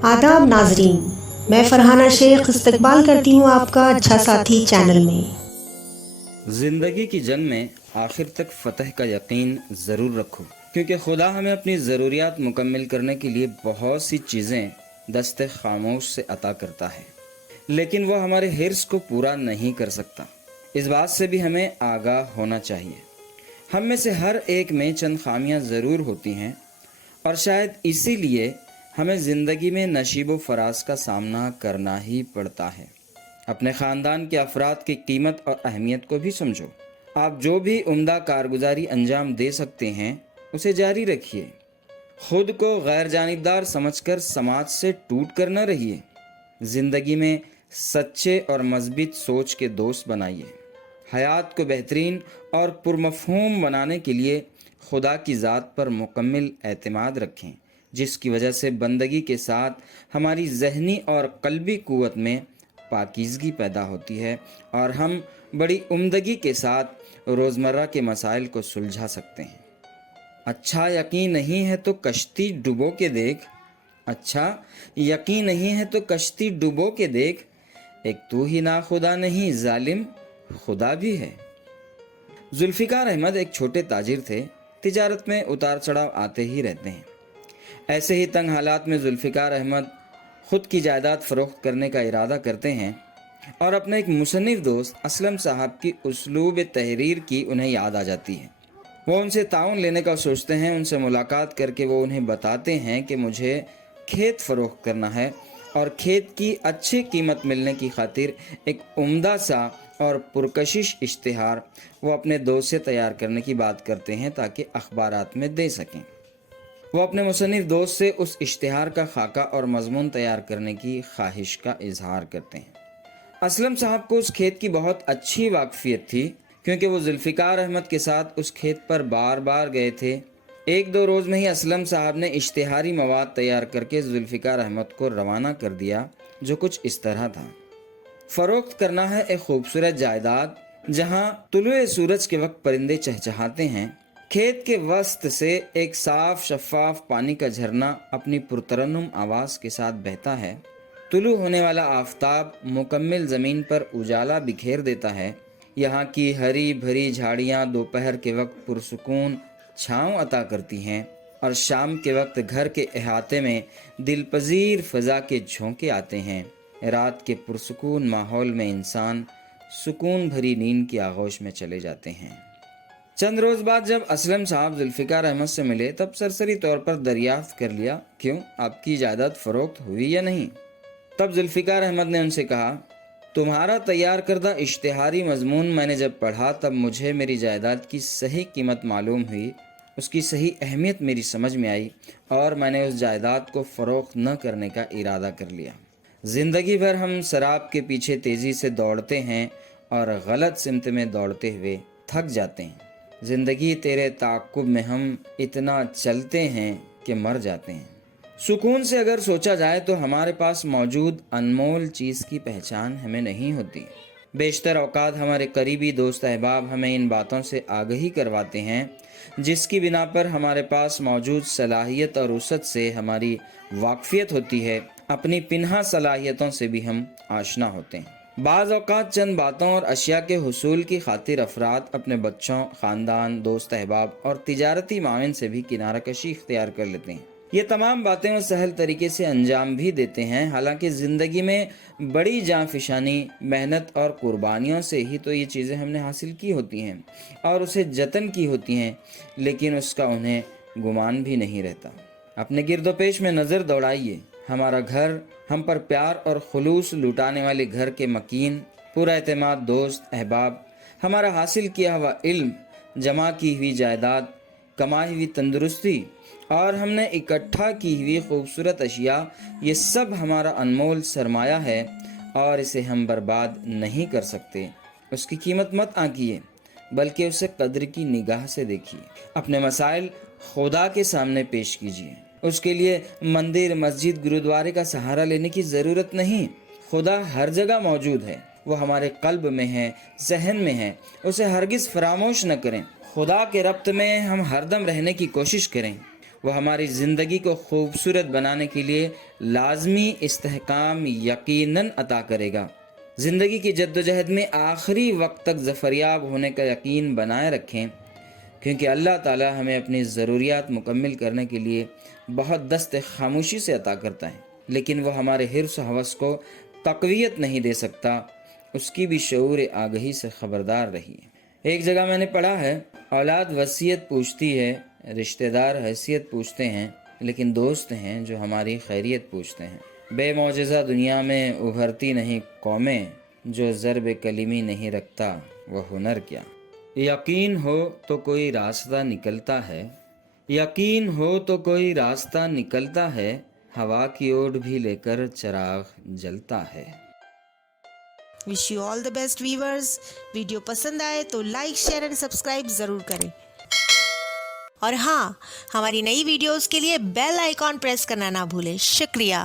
आदाब नाजरीन, मैं फरहाना शेख इस्तकबाल करती हूँ आपका अच्छा साथी चैनल में। ज़िंदगी की जंग में आखिर तक फ़तह का यकीन ज़रूर रखो, क्योंकि खुदा हमें अपनी ज़रूरियात मुकम्मल करने के लिए बहुत सी चीज़ें दस्ते खामोश से अता करता है, लेकिन वो हमारे हिर्स को पूरा नहीं कर सकता। इस बात से भी हमें आगाह होना चाहिए। हम में से हर एक में चंद खामियां ज़रूर होती हैं, और शायद इसीलिए हमें ज़िंदगी में नशीब व फराज का सामना करना ही पड़ता है। अपने ख़ानदान के अफराद की कीमत और अहमियत को भी समझो। आप जो भी उम्दा कारगुजारी अंजाम दे सकते हैं उसे जारी रखिए। खुद को गैर जानिबदार समझकर समाज से टूट कर न रहिए। ज़िंदगी में सच्चे और मज़बूत सोच के दोस्त बनाइए। हयात को बेहतरीन और पुरमफ़हूम बनाने के लिए खुदा की ज़ात पर मुकम्मल एतमाद रखें, जिसकी वजह से बंदगी के साथ हमारी ज़हनी और क़ल्बी क़ुव्वत में पाकीज़गी पैदा होती है और हम बड़ी उम्दगी के साथ रोज़मर्रा के मसाइल को सुलझा सकते हैं। अच्छा यकीन नहीं है तो कश्ती डुबो के देख, अच्छा यकीन नहीं है तो कश्ती डुबो के देख, एक तू ही ना खुदा नहीं जालिम खुदा भी है। जुल्फ़िकार अहमद एक छोटे ताजिर थे। तिजारत में उतार चढ़ाव आते ही रहते हैं। ऐसे ही तंग हालात में जुल्फ़िकार अहमद ख़ुद की जायदाद फ़रोख्त करने का इरादा करते हैं और अपने एक मुसन्निफ़ दोस्त असलम साहब की उसलूब तहरीर की उन्हें याद आ जाती है। वो उनसे ताउन लेने का सोचते हैं। उनसे मुलाकात करके वो उन्हें बताते हैं कि मुझे खेत फ़रोख्त करना है और खेत की अच्छी कीमत मिलने की खातिर एक उम्दा सा और पुरकशिश इश्तिहार वो अपने दोस्त से तैयार करने की बात करते हैं ताकि अखबारात में दे सकें। वो अपने मुसन्निफ़ दोस्त से उस इश्तिहार का खाका और मज़मून तैयार करने की ख्वाहिश का इजहार करते हैं। असलम साहब को उस खेत की बहुत अच्छी वाकफ़ियत थी, क्योंकि वो जुल्फ़िकार अहमद के साथ उस खेत पर बार बार गए थे। एक दो रोज़ में ही असलम साहब ने इश्तिहारी मवाद तैयार करके जुल्फ़िकार अहमद को रवाना कर दिया, जो कुछ इस तरह था। फ़रोख्त करना है एक खूबसूरत जायदाद जहाँ तुलुए सूरज के वक्त परिंदे चहचहाते हैं। खेत के वस्त से एक साफ शफाफ पानी का झरना अपनी पुरतरन्नुम आवाज़ के साथ बहता है। तुलू होने वाला आफताब मुकम्मल ज़मीन पर उजाला बिखेर देता है। यहाँ की हरी भरी झाड़ियाँ दोपहर के वक्त पुरसुकून छाँव अता करती हैं और शाम के वक्त घर के अहाते में दिलपजीर फ़ज़ा के झोंके आते हैं। रात के पुरसुकून माहौल में इंसान सुकून भरी नींद की आगोश में चले जाते हैं। चंद रोज़ बाद जब असलम साहब जुल्फ़िकार अहमद से मिले, तब सरसरी तौर पर दरियाफ्त कर लिया, क्यों, आपकी जायदाद फ़रोख्त हुई या नहीं? तब जुल्फ़िकार अहमद ने उनसे कहा, तुम्हारा तैयार करदा इश्तिहारी मज़मून मैंने जब पढ़ा तब मुझे मेरी जायदाद की सही कीमत मालूम हुई, उसकी सही अहमियत मेरी समझ में आई और मैंने उस जायदाद को फ़रोख्त न करने का इरादा कर लिया। ज़िंदगी भर हम शराब के पीछे तेज़ी से दौड़ते हैं और गलत सिमत में दौड़ते हुए थक जाते हैं। ज़िंदगी तेरे ताक़ुब में हम इतना चलते हैं कि मर जाते हैं। सुकून से अगर सोचा जाए तो हमारे पास मौजूद अनमोल चीज़ की पहचान हमें नहीं होती। बेशतर औक़ात हमारे करीबी दोस्त अहबाब हमें इन बातों से आगही करवाते हैं, जिसकी बिना पर हमारे पास मौजूद सलाहियत और वसअत से हमारी वाक़फ़ियत होती है। अपनी पिन्हा सलाहियतों से भी हम आशना होते हैं। बाज़ औक़ात चंद बातों और अशिया के हुसूल की खातिर अफराद अपने बच्चों, ख़ानदान, दोस्त अहबाब और तिजारती माविन से भी किनारा कशी इख्तियार कर लेते हैं। ये तमाम बातें वो सहल तरीके से अंजाम भी देते हैं। हालांकि ज़िंदगी में बड़ी जाँफ़िशानी, मेहनत और कुर्बानियों से ही तो ये चीज़ें हमने हासिल की होती हैं और उसे जतन की होती हैं, लेकिन उसका उन्हें गुमान भी नहीं रहता। अपने गिरदोपेश में नज़र दौड़ाइए। हमारा घर, हम पर प्यार और खुलूस लुटाने वाले घर के मकीन पुरएतमाद दोस्त अहबाब, हमारा हासिल किया हुआ इल्म, जमा की हुई जायदाद, कमाई हुई तंदुरुस्ती और हमने इकट्ठा की हुई खूबसूरत अशिया, ये सब हमारा अनमोल सरमाया है और इसे हम बर्बाद नहीं कर सकते। उसकी कीमत मत आंकिए, बल्कि उसे कद्र की निगाह से देखिए। अपने मसाइल खुदा के सामने पेश कीजिए। उसके लिए मंदिर, मस्जिद, गुरुद्वारे का सहारा लेने की ज़रूरत नहीं। खुदा हर जगह मौजूद है। वो हमारे क़ल्ब में है, ज़हन में है। उसे हरगिज़ फरामोश न करें। खुदा के रब्त में हम हरदम रहने की कोशिश करें। وہ ہماری زندگی کو خوبصورت بنانے کے لیے لازمی استحکام یقیناً عطا کرے گا۔ زندگی کی جد و جہد میں آخری وقت تک ظفریاب ہونے کا یقین بنائے رکھیں، کیونکہ اللہ تعالی ہمیں اپنی ضروریات مکمل کرنے کے لیے بہت دست خاموشی سے عطا کرتا ہے، لیکن وہ ہمارے حرص و ہوس کو تقویت نہیں دے سکتا۔ اس کی بھی شعور آگہی سے خبردار رہیے۔ ایک جگہ میں نے پڑھا ہے، اولاد وصیت پوچھتی ہے، رشتہ دار حیثیت پوچھتے ہیں، لیکن دوست ہیں جو ہماری خیریت پوچھتے ہیں۔ بے معجزہ دنیا میں ابھرتی نہیں قومیں، جو ضرب کلمی نہیں رکھتا وہ ہنر کیا۔ یقین ہو تو کوئی راستہ نکلتا ہے، یقین ہو تو کوئی راستہ نکلتا ہے، ہوا کی اوٹ بھی لے کر چراغ جلتا ہے۔ Wish you all the best viewers. Video پسند آئے تو لائک شیئر اینڈ سبسکرائب ضرور کریں، اور ہاں، ہماری نئی ویڈیوز کے لیے بیل آئیکن پریس کرنا نہ بھولیں۔ شکریہ۔